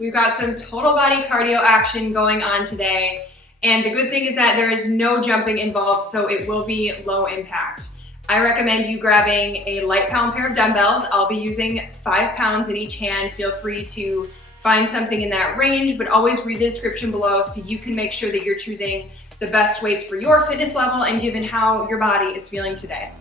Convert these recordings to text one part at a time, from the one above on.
We've got some total body cardio action going on today. And the good thing is that there is no jumping involved, so it will be low impact. I recommend you grabbing a light pound pair of dumbbells. I'll be using 5 pounds in each hand. Feel free to find something in that range, but always read the description below so you can make sure that you're choosing the best weights for your fitness level and given how your body is feeling today.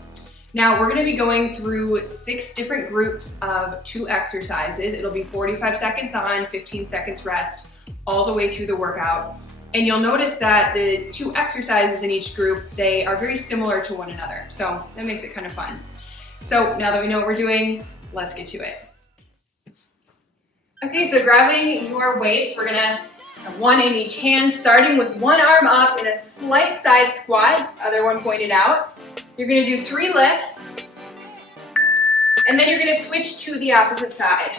Now, we're gonna be going through 6 different groups of 2 exercises. It'll be 45 seconds on, 15 seconds rest, all the way through the workout. And you'll notice that the 2 exercises in each group, they are very similar to one another. So that makes it kind of fun. So now that we know what we're doing, let's get to it. Okay, so grabbing your weights, we're gonna have 1 in each hand, starting with one arm up in a slight side squat, other one pointed out. You're gonna do 3 lifts, and then you're gonna switch to the opposite side.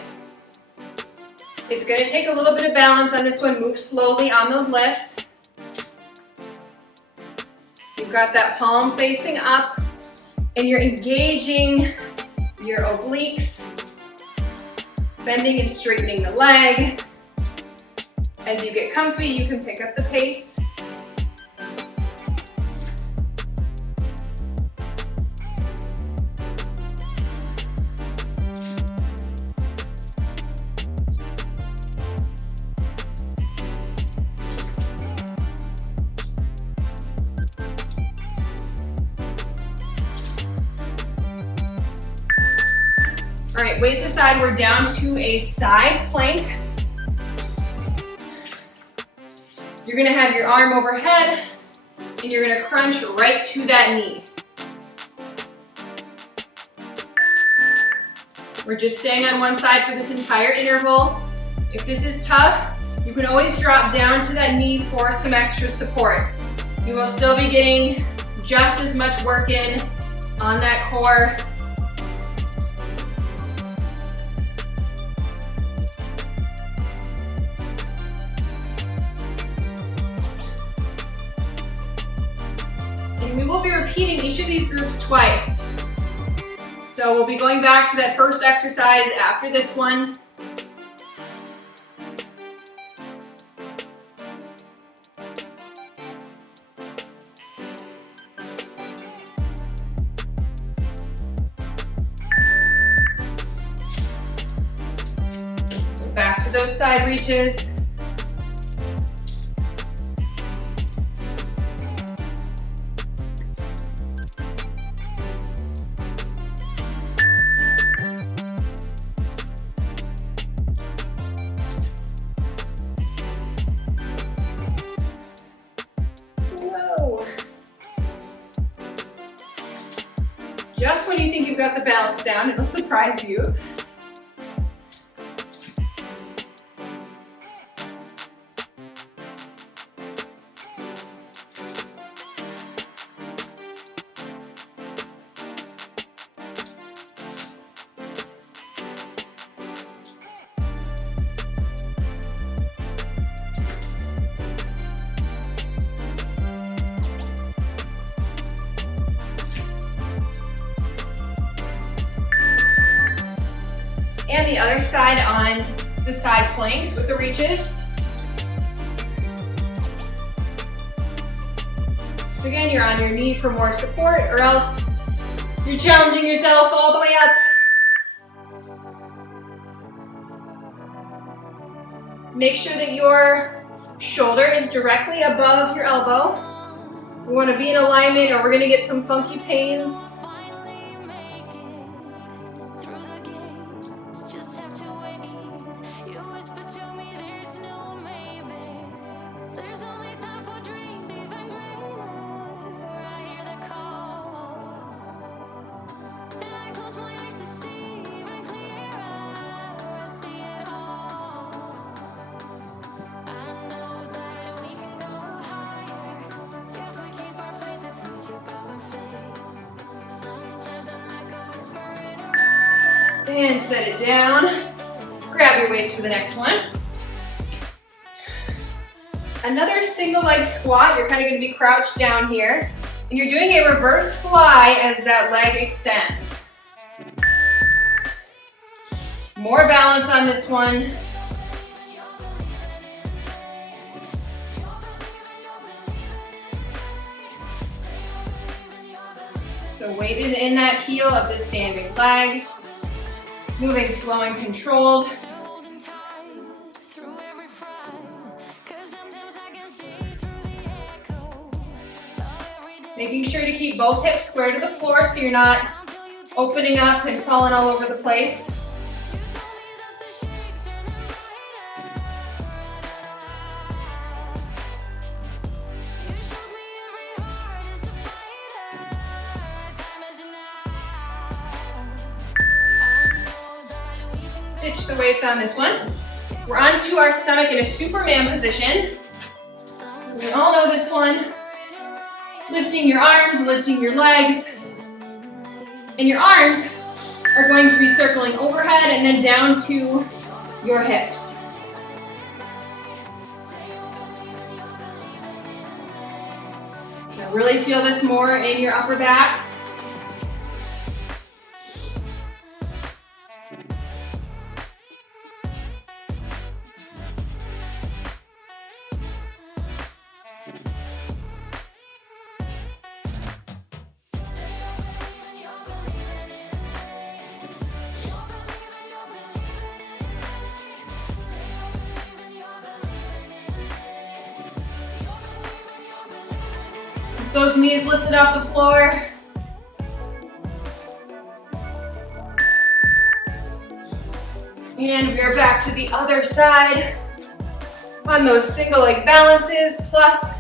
It's gonna take a little bit of balance on this one. Move slowly on those lifts. You've got that palm facing up, and you're engaging your obliques, bending and straightening the leg. As you get comfy, you can pick up the pace. All right, weights aside, we're down to a side plank. You're gonna have your arm overhead, and you're gonna crunch right to that knee. We're just staying on one side for this entire interval. If this is tough, you can always drop down to that knee for some extra support. You will still be getting just as much work in on that core. And we will be repeating each of these groups twice. So we'll be going back to that first exercise after this one. So back to those side reaches. Just when you think you've got the balance down, it'll surprise you. And the other side on the side planks with the reaches. So again, you're on your knee for more support, or else you're challenging yourself all the way up. Make sure that your shoulder is directly above your elbow. We want to be in alignment or we're going to get some funky pains. And set it down. Grab your weights for the next one. Another single leg squat. You're kind of going to be crouched down here. And you're doing a reverse fly as that leg extends. More balance on this one. So weight is in that heel of the standing leg. Moving slow and controlled. Making sure to keep both hips square to the floor so you're not opening up and falling all over the place. Ditch the weights on this one. We're onto our stomach in a Superman position. So we all know this one. Lifting your arms, lifting your legs. And your arms are going to be circling overhead and then down to your hips. Now really feel this more in your upper back. Those knees lifted off the floor. And we are back to the other side on those single leg balances plus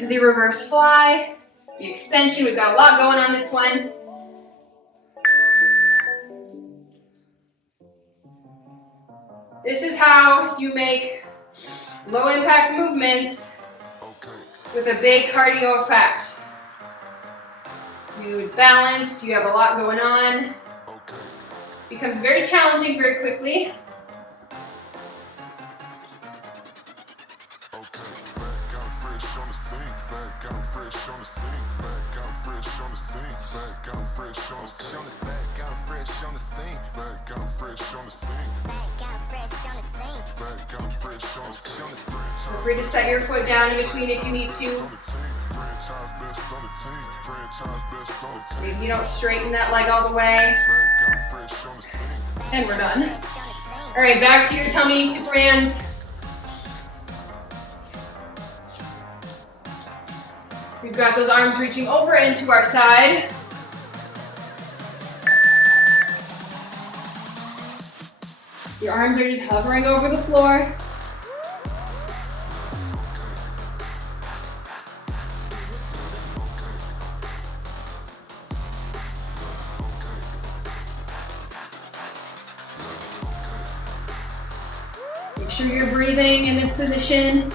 the reverse fly, the extension. We've got a lot going on this one. This is how you make low impact movements with a big cardio effect. You balance, you have a lot going on. Becomes very challenging very quickly. Feel free to set your foot down in between if you need to. Maybe you don't straighten that leg all the way. And we're done. All right, back to your tummy, Supermans. We've got those arms reaching over and to our side. So your arms are just hovering over the floor. Make sure you're breathing in this position.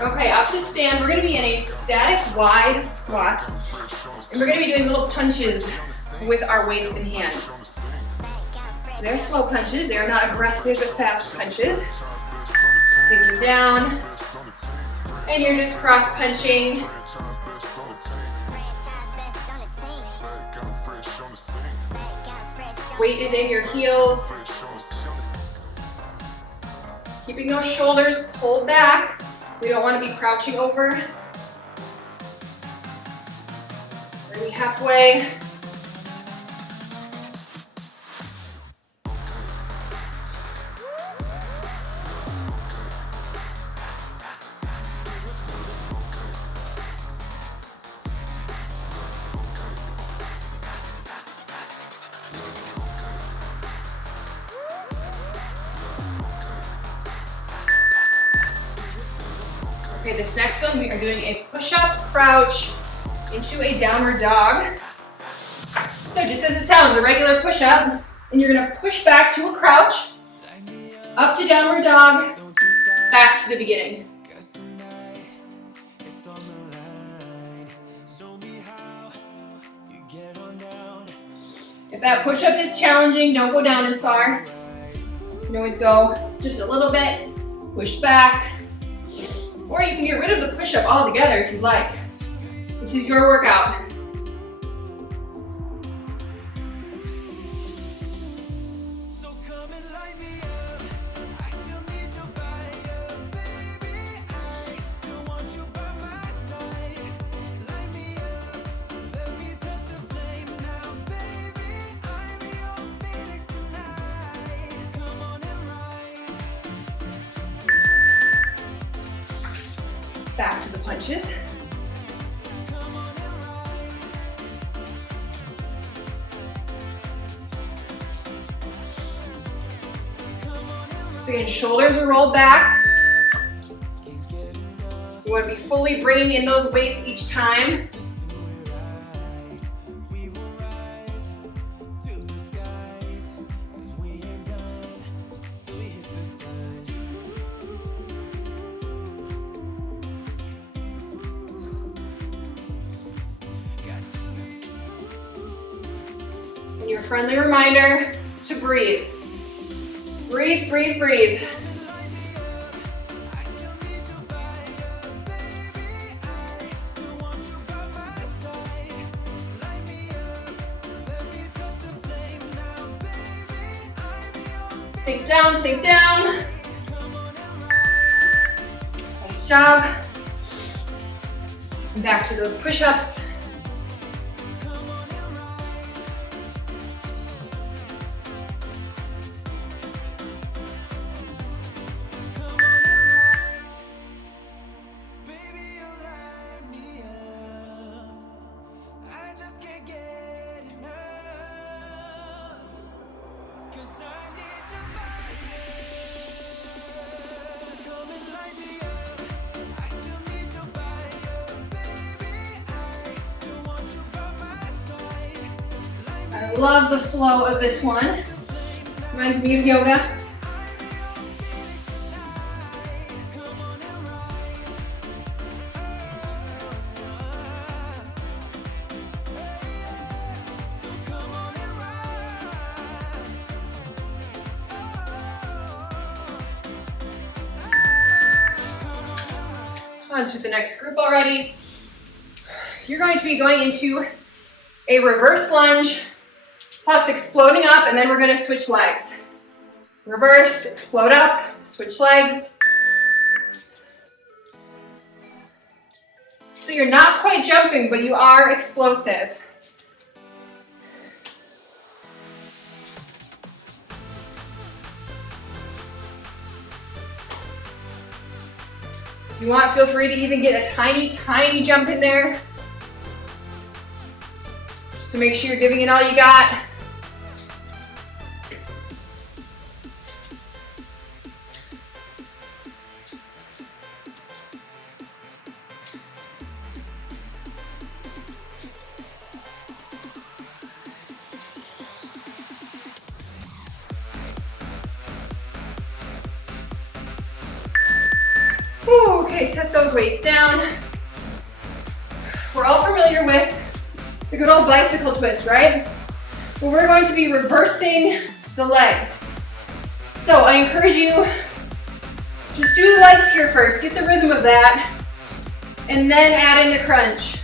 Okay, up to stand. We're going to be in a static wide squat. And we're going to be doing little punches with our weights in hand. So they're slow punches. They are not aggressive but fast punches. Sinking down. And you're just cross punching. Weight is in your heels. Keeping those shoulders pulled back. We don't want to be crouching over. Maybe halfway. Okay, this next one, we are doing a push-up crouch into a downward dog. So just as it sounds, a regular push-up, and you're gonna push back to a crouch, up to downward dog, back to the beginning. If that push-up is challenging, don't go down as far. can always go just a little bit, push back, or you can get rid of the push-up altogether if you'd like. This is your workout. Back to the punches. So again, shoulders are rolled back. You want to be fully bringing in those weights each time. And your friendly reminder to breathe. Breathe, breathe, breathe. Sink down, sink down. Nice job. And back to those push-ups. I love the flow of this one. Reminds me of yoga. On to the next group already. You're going to be going into a reverse lunge, plus exploding up, and then we're going to switch legs. Reverse, explode up, switch legs. So you're not quite jumping, but you are explosive. If you want, feel free to even get a tiny, tiny jump in there. Just to make sure you're giving it all you got. Ooh, okay, set those weights down. We're all familiar with the good old bicycle twist, right? But we're going to be reversing the legs. So I encourage you, just do the legs here first, get the rhythm of that, and then add in the crunch.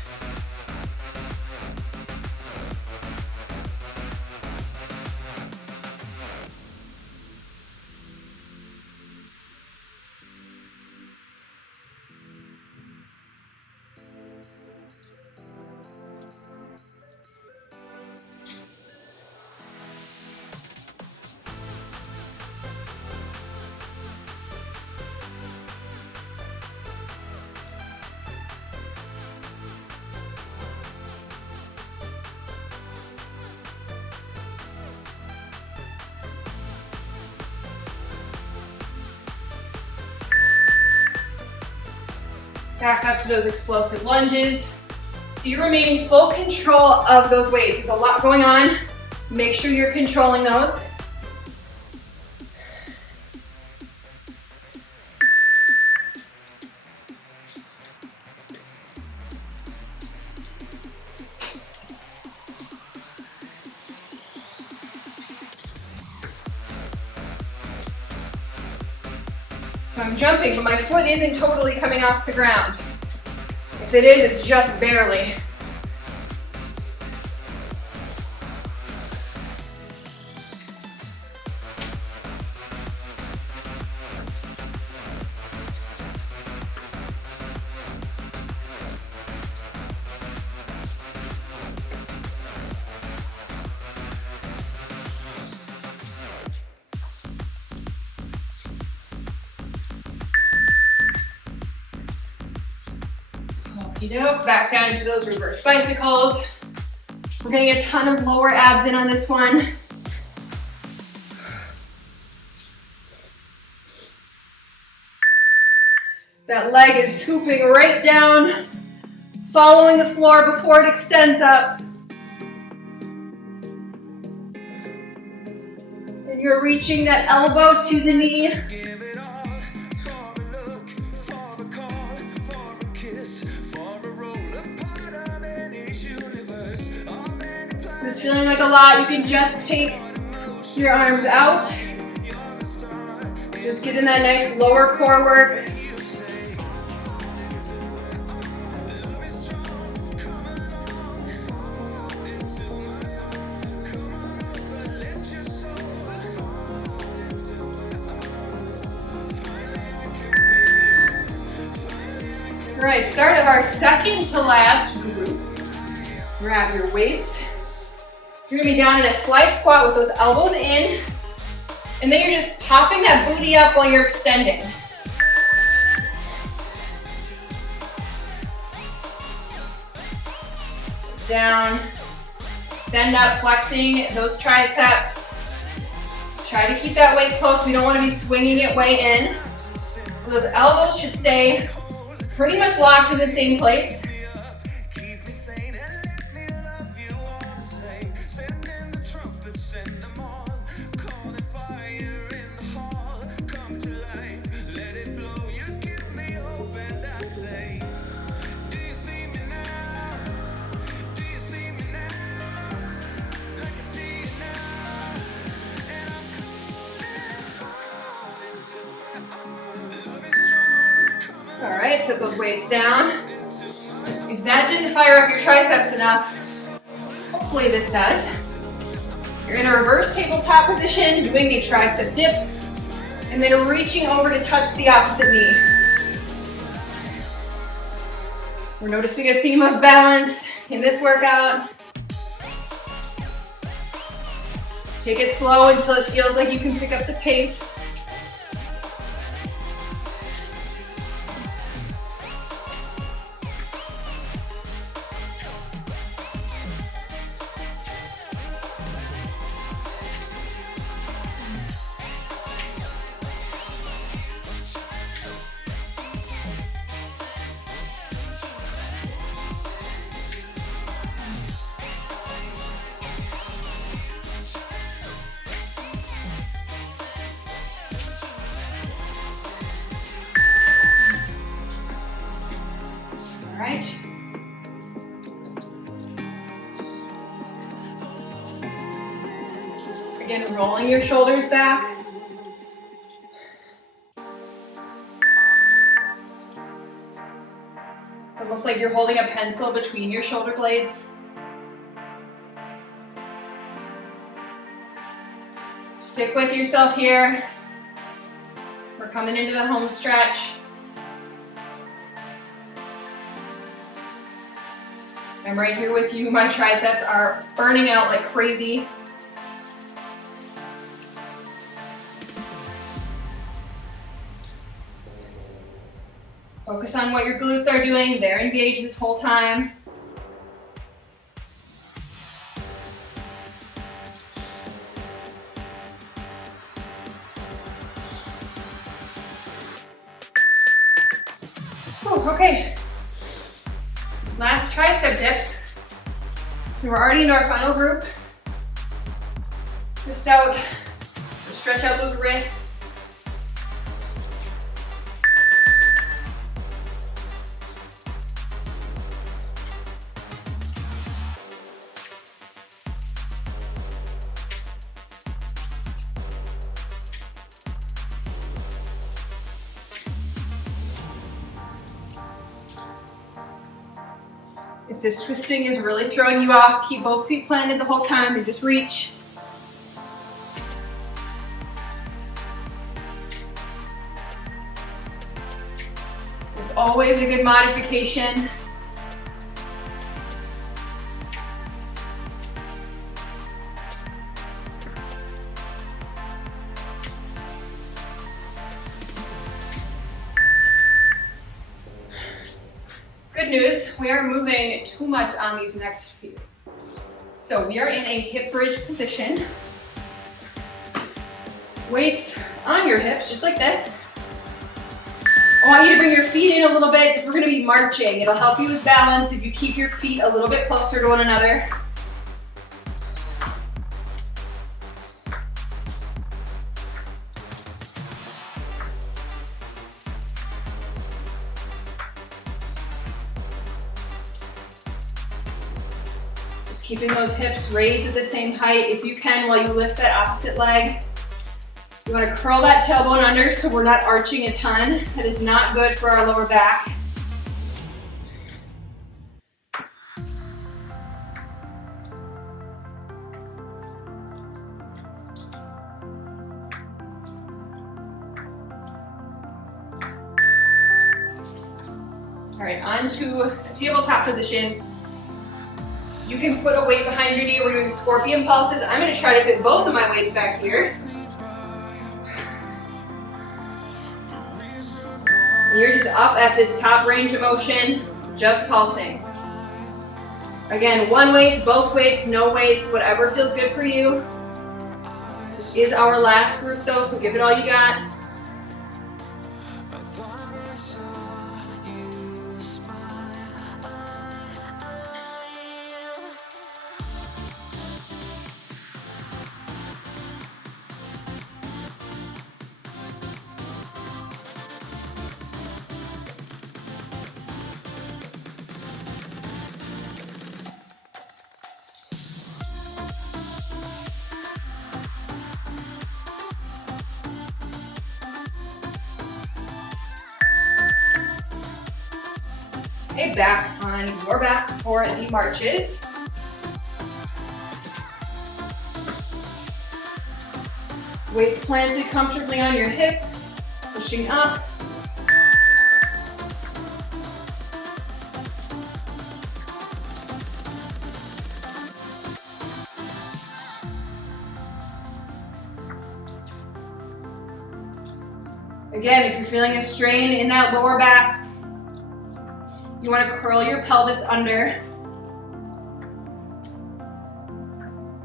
Back up to those explosive lunges. So you're remaining full control of those weights. There's a lot going on. Make sure you're controlling those. So I'm jumping, but my foot isn't totally coming off the ground. If it is, it's just barely. Back down into those reverse bicycles. We're getting a ton of lower abs in on this one. That leg is scooping right down, following the floor before it extends up. And you're reaching that elbow to the knee. Feeling like a lot, you can just take your arms out. Just getting that nice lower core work. All right, start of our second to last group. Grab your weights. You're gonna be down in a slight squat with those elbows in, and then you're just popping that booty up while you're extending. So down, extend up, flexing those triceps. Try to keep that weight close. We don't want to be swinging it way in. So those elbows should stay pretty much locked in the same place. Set those weights down. If that didn't fire up your triceps enough, hopefully this does. You're in a reverse tabletop position, doing a tricep dip, and then reaching over to touch the opposite knee. We're noticing a theme of balance in this workout. Take it slow until it feels like you can pick up the pace. Right. Again, rolling your shoulders back. It's almost like you're holding a pencil between your shoulder blades. Stick with yourself here. We're coming into the home stretch. I'm right here with you. My triceps are burning out like crazy. Focus on what your glutes are doing. They're engaged this whole time. Whew, okay. Last tricep dips. So we're already in our final group. Just out, stretch out those wrists. If this twisting is really throwing you off, keep both feet planted the whole time and just reach. There's always a good modification. Good news, we are moving too much on these next few. So we are in a hip bridge position. Weights on your hips, just like this. I want you to bring your feet in a little bit because we're going to be marching. It'll help you with balance if you keep your feet a little bit closer to one another. Just keeping those hips raised at the same height if you can while you lift that opposite leg. You want to curl that tailbone under so we're not arching a ton. That is not good for our lower back. All right, on to tabletop position. You can put a weight behind your knee. We're doing scorpion pulses. I'm going to try to fit both of my weights back here. You're just up at this top range of motion, just pulsing. Again, one weight, both weights, no weights, whatever feels good for you. This is our last group though, so give it all you got. Okay, back on your back for the marches. Weights planted comfortably on your hips, pushing up. Again, if you're feeling a strain in that lower back, you want to curl your pelvis under.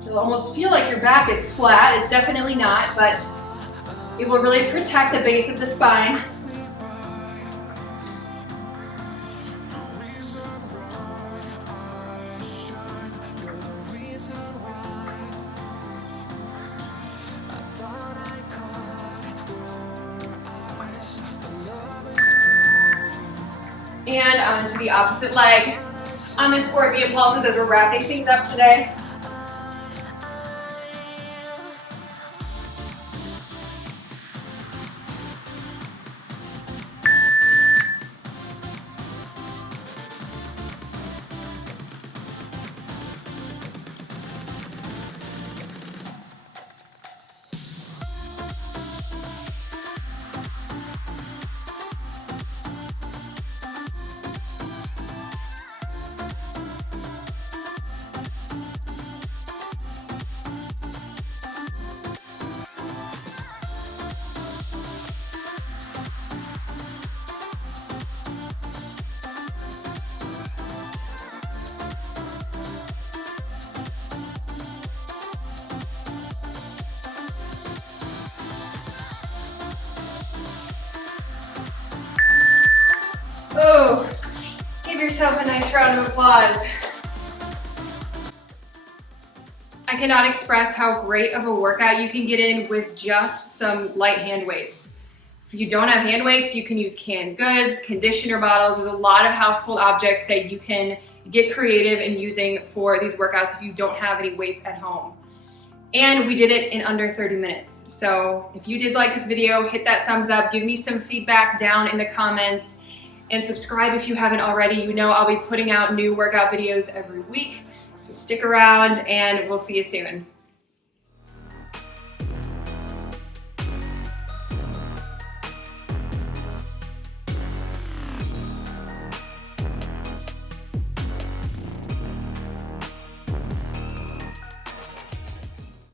It'll almost feel like your back is flat. It's definitely not, but it will really protect the base of the spine. And onto the opposite leg on the scorpion pulses as we're wrapping things up today. Oh, give yourself a nice round of applause. I cannot express how great of a workout you can get in with just some light hand weights. If you don't have hand weights, you can use canned goods, conditioner bottles. There's a lot of household objects that you can get creative in using for these workouts if you don't have any weights at home. And we did it in under 30 minutes. So if you did like this video, hit that thumbs up, give me some feedback down in the comments. and subscribe if you haven't already. You know I'll be putting out new workout videos every week. So stick around and we'll see you soon.